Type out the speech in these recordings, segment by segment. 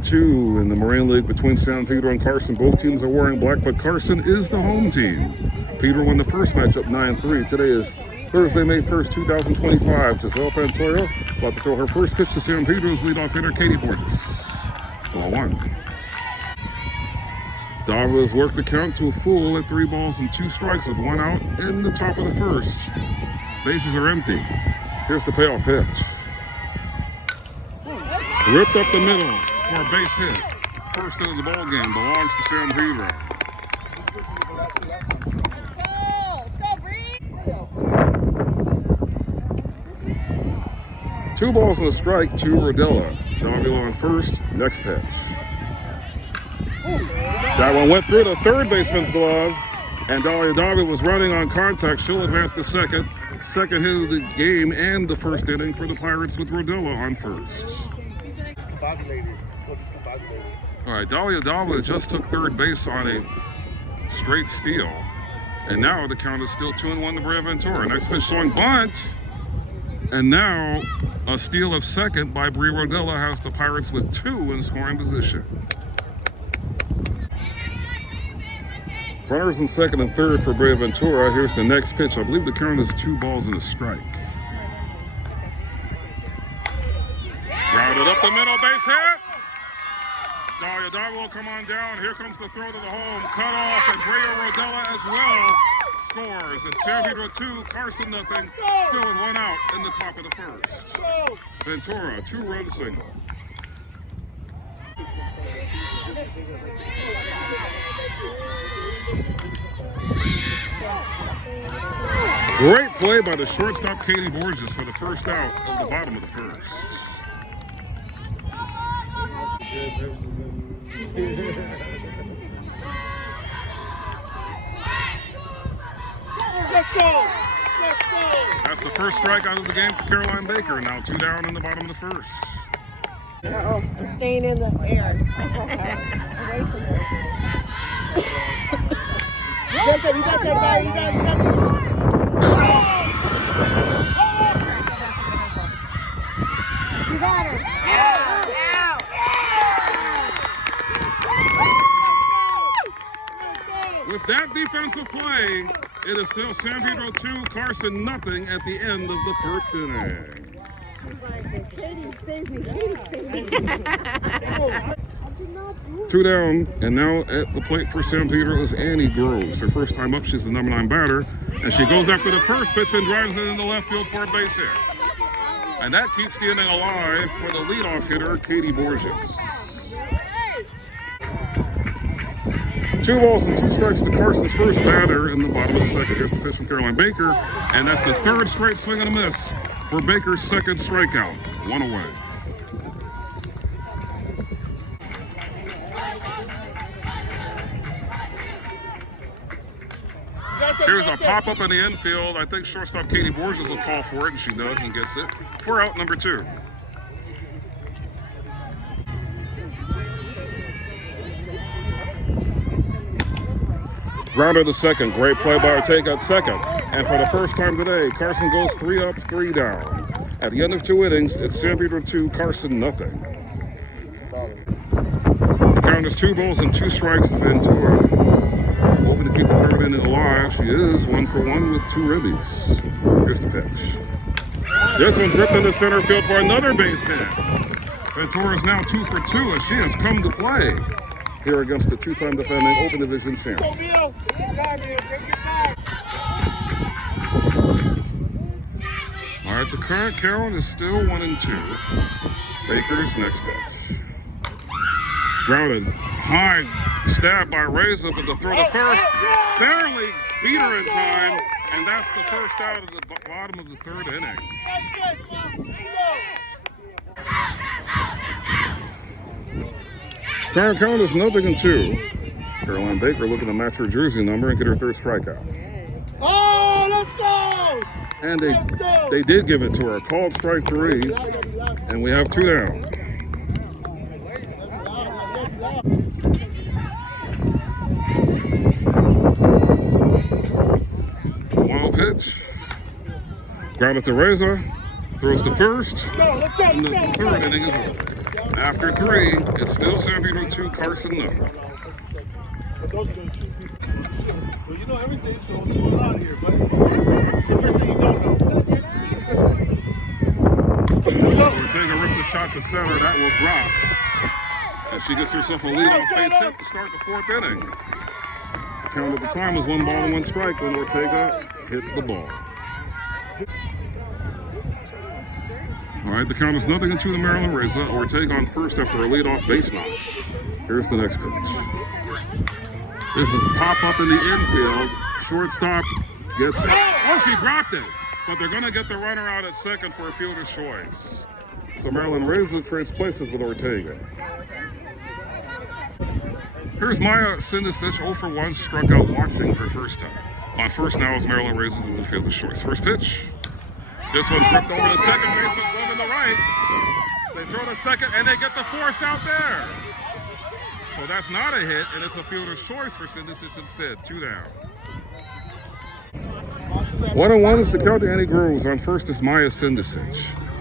round two in the Marine League between San Pedro and Carson. Both teams are wearing black, but Carson is the home team. Pedro won the first matchup 9-3. Today is Thursday, May 1st, 2025. Giselle Pantoja about to throw her first pitch to San Pedro's leadoff hitter, Katie Borges. Ball one. Davila's worked the count to a full at 3 balls and 2 strikes with 1 out in the top of the first. Bases are empty. Here's the payoff pitch. Ripped up the middle for a base hit. First of the ball game belongs to San Pedro. Two balls and a strike to Rodella. Davila on first. Next pitch. That one went through the third baseman's glove, and Davila was running on contact. She'll advance to second. Second hit of the game and the first inning for the Pirates with Rodella on first. All right, Davila just took third base on a straight steal, and now the count is still 2-1 to Brea Ventura. Next pitch showing bunt, and now a steal of second by Brea Rodella has the Pirates with 2 in scoring position. Runners in second and third for Brea Ventura. Here's the next pitch. I believe the count is 2 balls and a strike. Grounded up the middle, base hit. Davila will come on down. Here comes the throw to the home. Cut off, and Brea Rodella as well scores. It's San Pedro 2, Carson nothing. Still with 1 out in the top of the first. Ventura, 2-run single. Great play by the shortstop Katie Borges for the first out of the bottom of the first. Let's go! Let's go! That's the first strikeout of the game for Caroline Baker. Now 2 down in the bottom of the first. Uh-oh, I'm staying in the air. Away from her. You got that guy. You got that. You got her. With that defensive play, it is still San Pedro 2, Carson nothing at the end of the first inning. Katie, save me. Katie, save me. 2 down, and now at the plate for San Pedro is Annie Groves. Her first time up, she's the number 9 batter, and she goes after the first pitch and drives it into left field for a base hit. And that keeps the inning alive for the leadoff hitter, Katie Borges. 2 balls and 2 strikes to Carson's first batter in the bottom of the second. Here's the pitch from Caroline Baker, and that's the 3rd straight swing and a miss for Baker's 2nd strikeout. 1 away. Here's a pop-up in the infield. I think shortstop Katie Borges will call for it, and she does and gets it for out number 2. Grounded to second. Great play by Ortega at second. And for the first time today, Carson goes 3 up, 3 down. At the end of 2 innings, it's San Pedro 2, Carson nothing. The count is 2 balls and 2 strikes to Ventura. Hoping to keep the 3rd inning alive. She is 1 for 1 with 2 ribbies. Here's the pitch. This one's ripped into center field for another base hit. Ventura is now 2 for 2 as she has come to play here against the 2-time defending Open Division champs. All right, the current count is still 1-2. Baker's next pitch. Grounded, high stab by Reza, but the throw to first barely beat her in time, and that's the first out of the bottom of the 3rd inning. Current count is 0-2. Caroline Baker looking to match her jersey number and get her 3rd strikeout. Oh, let's go! And they did give it to her. Called strike 3, and we have 2 down. Wild pitch. Grounded to Reza. Throws to first. And the 3rd inning is over. After 3, it's still San Pedro 2, Carson nothing. But those are the 2 people. Well, you know everything, so what's going on here, buddy? It's the first thing you don't know. Ortega rips a shot to center. That will drop. And she gets herself a lead-off base hit to start the 4th inning. The count at the time was 1 ball and 1 strike when Ortega hit the ball. All right, the count is 0-2 to Maryland Reza. Ortega on first after a lead-off base knock. Here's the next pitch. This is pop up in the infield. Shortstop gets it. Oh, she dropped it. But they're going to get the runner out at second for a fielder's choice. So Maryland Reza trades places with Ortega. Here's Maya Sindicic, 0 for 1, struck out watching her first time. On first now is Maryland Reza with the fielder's choice. First pitch. This one's ripped over the second baseman's going to the right. They throw the second and they get the force out there. So that's not a hit, and it's a fielder's choice for Sindicic instead. 2 down. 1-1 is the count to Annie Groves. On first is Maya Sindicic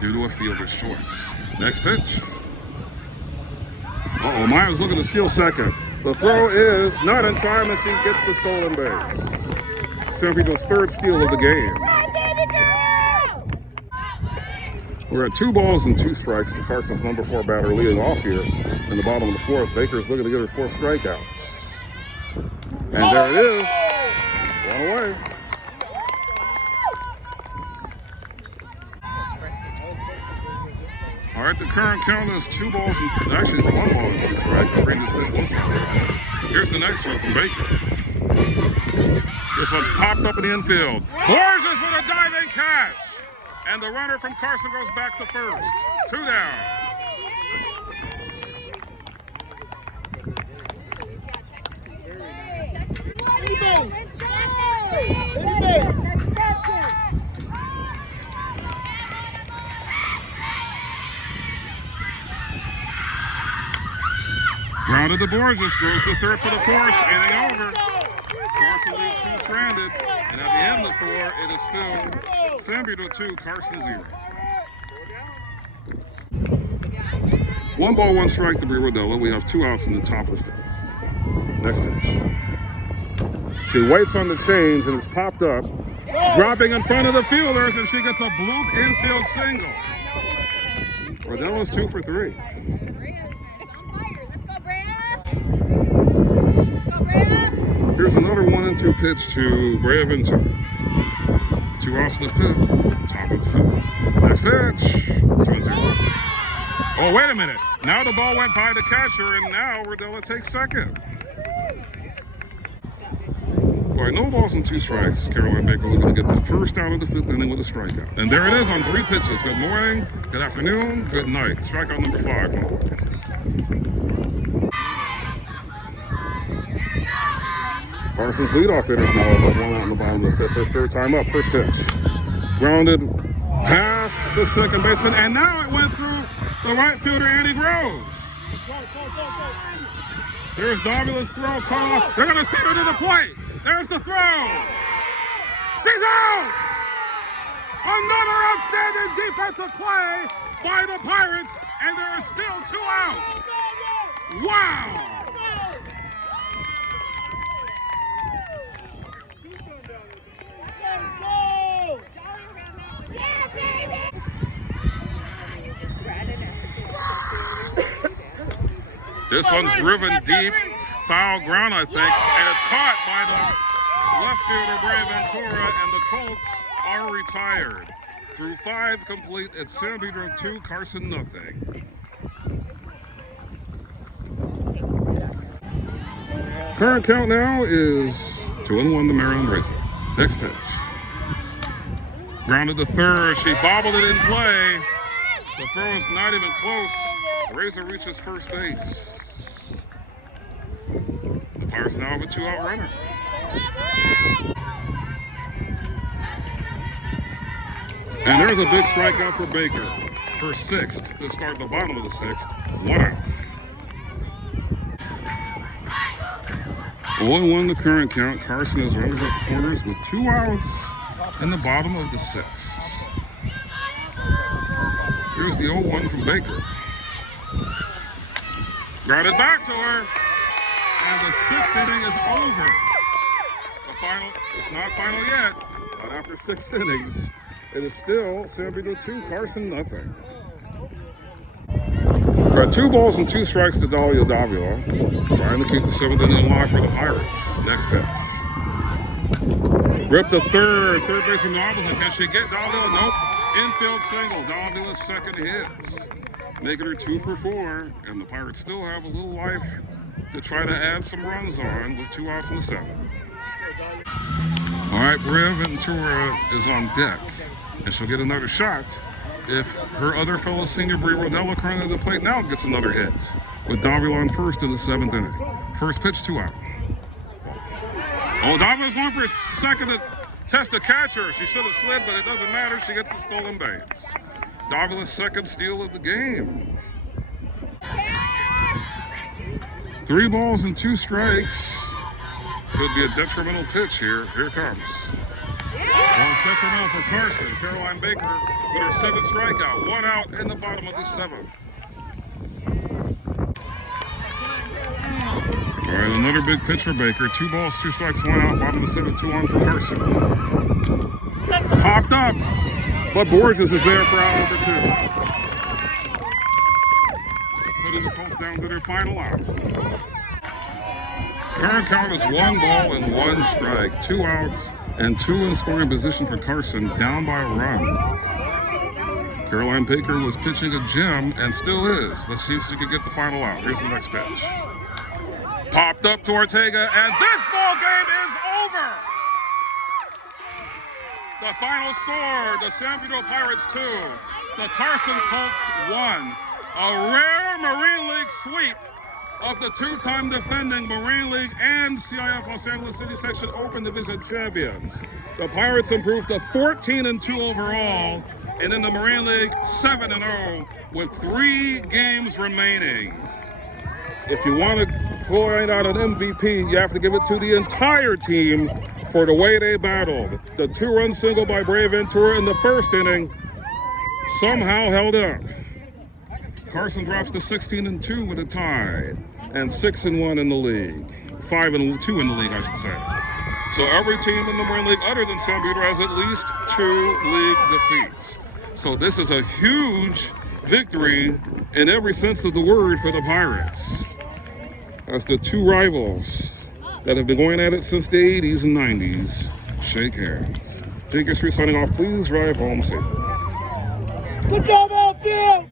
due to a fielder's choice. Next pitch. Uh-oh, Maya's looking to steal second. The throw is not in time as she gets the stolen base. San Pedro's 3rd steal of the game. We're at 2 balls and 2 strikes to Carson's number 4 batter leading off here in the bottom of the 4th. Baker's looking to get her 4 strikeouts. And there it is. 1 away. All right, the current count is 2 balls and actually it's 1 ball and 2 strikes. I'll bring this pitch 1 strike. Here's the next one from Baker. This one's popped up in the infield. Borges with a diving catch. And the runner from Carson goes back to first. 2 down. Grounded to Borges, throws the 3rd for the force, inning over. Carson leaves 2 stranded, and at the end of the 4, it is still San Pedro 2, Carson 0. 1 ball, 1 strike to Rodella. We have 2 outs in the top of the 5th. Next pitch. She waits on the change and it's popped up, dropping in front of the fielders, and she gets a bloop infield single. Rodella's 2 for 3. Here's another 1-2 pitch to Brea Ventura. 2 outs in the 5th, top of the 5th. Next pitch. 2-0. Oh, wait a minute. Now the ball went by the catcher, and now Rodella takes second. All right, no balls and 2 strikes. Caroline Baker looking to get the first out of the 5th inning with a strikeout. And there it is on 3 pitches. Good morning, good afternoon, good night. Strikeout number 5. Carson's leadoff hitters now above 1 out in the bottom of the 5th. His 3rd time up. First pitch. Grounded past the second baseman, and now it went through the right fielder, Annie Groves. Here's Davila's throw caught off. They're going to send her to the plate. There's the throw. She's out! Another outstanding defensive play by the Pirates, and there are still 2 outs. Wow! This one's driven deep, foul ground, I think, and it's caught by the left fielder, Brea Ventura, and the Colts are retired. Through 5 complete, it's San Pedro 2, Carson nothing. Current count now is 2-1 to Maryland Reza. Next pitch. Grounded to 3rd, she bobbled it in play. The throw is not even close. Reza reaches first base. The Pirates now have a 2-out runner. And there's a big strikeout for Baker. Her 6th to start the bottom of the 6th. 1 out. 0-1 the current count. Carson has runners at the corners with 2 outs in the bottom of the 6th. Here's the 0-1 from Baker. Grounded back to her. And the 6th inning is over. The final, it's not final yet, but after 6 innings, it is still San Pedro 2, Carson nothing. We're at 2 balls and 2 strikes to Dalia Davila, trying to keep the 7th inning alive for the Pirates. Next pass. Rip to third baseman Davila. Can she get Davila? Nope. Infield single. Davila's second hits, making her 2 for 4, and the Pirates still have a little life to try to add some runs on with 2 outs in the 7th. All right, Bria Ventura is on deck, and she'll get another shot if her other fellow senior Bria Rodella currently at the plate now gets another hit with Davila on first in the 7th inning. First pitch, 2 out. Oh, Davila's going for a second to test the catcher. She should have slid, but it doesn't matter. She gets the stolen base. Davila's second steal of the game. 3 balls and 2 strikes. Could be a detrimental pitch here. Here it comes. Well, it's detrimental for Carson. Caroline Baker with her 7th strikeout. 1 out in the bottom of the 7th. All right, another big pitch for Baker. 2 balls, 2 strikes, 1 out. Bottom of the 7th, 2 on for Carson. Popped up, but Borges is there for out number 2. Putting the Colts down to their final out. Current count is 1 ball and 1 strike. 2 outs and 2 in scoring position for Carson, down by a run. Caroline Baker was pitching a gem and still is. Let's see if she can get the final out. Here's the next pitch. Popped up to Ortega, and this ball game is over. The final score, the San Pedro Pirates 2, the Carson Colts 1. A rare Marine League sweep of the 2-time defending Marine League and CIF Los Angeles City Section Open Division champions. The Pirates improved to 14-2 overall, and in the Marine League 7-0 with 3 games remaining. If you want to point out an MVP, you have to give it to the entire team for the way they battled. The 2-run single by Brea Ventura in the 1st inning somehow held up. Carson drops to 16-2 with a tie, and 6-1 in the league. 5-2 in the league, I should say. So every team in the Marine League other than San Pedro has at least 2 league defeats. So this is a huge victory in every sense of the word for the Pirates. As the 2 rivals that have been going at it since the 80s and 90s shake hands. Jake Street signing off. Please drive home safely. Good job, outfield!